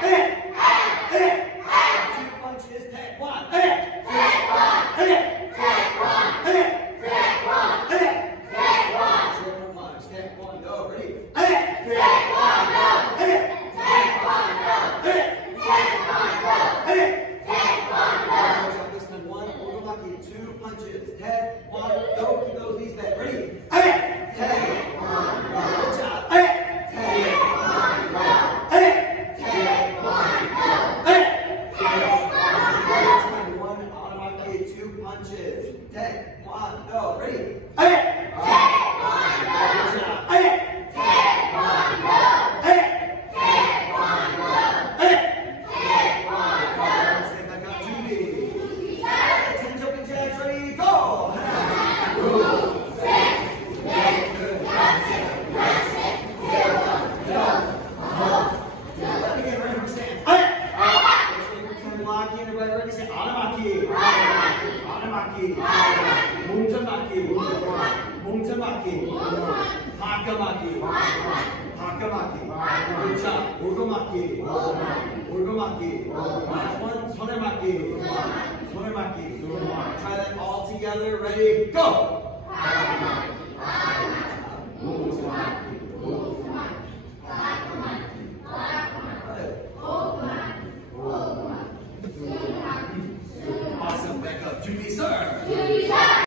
Two punches, taekwondo. Taekwondo, ready? This time, one, otomaki, two punches, taekwondo, keep those knees back, ready? Taekwondo, good job. Taekwondo, this time, one, otomaki, two punches, taekwondo, ready? Taekwondo, good job. Hakamaki. Good job. Urgomaki. Last one. Sonemaki. Try that all together. Ready? Go.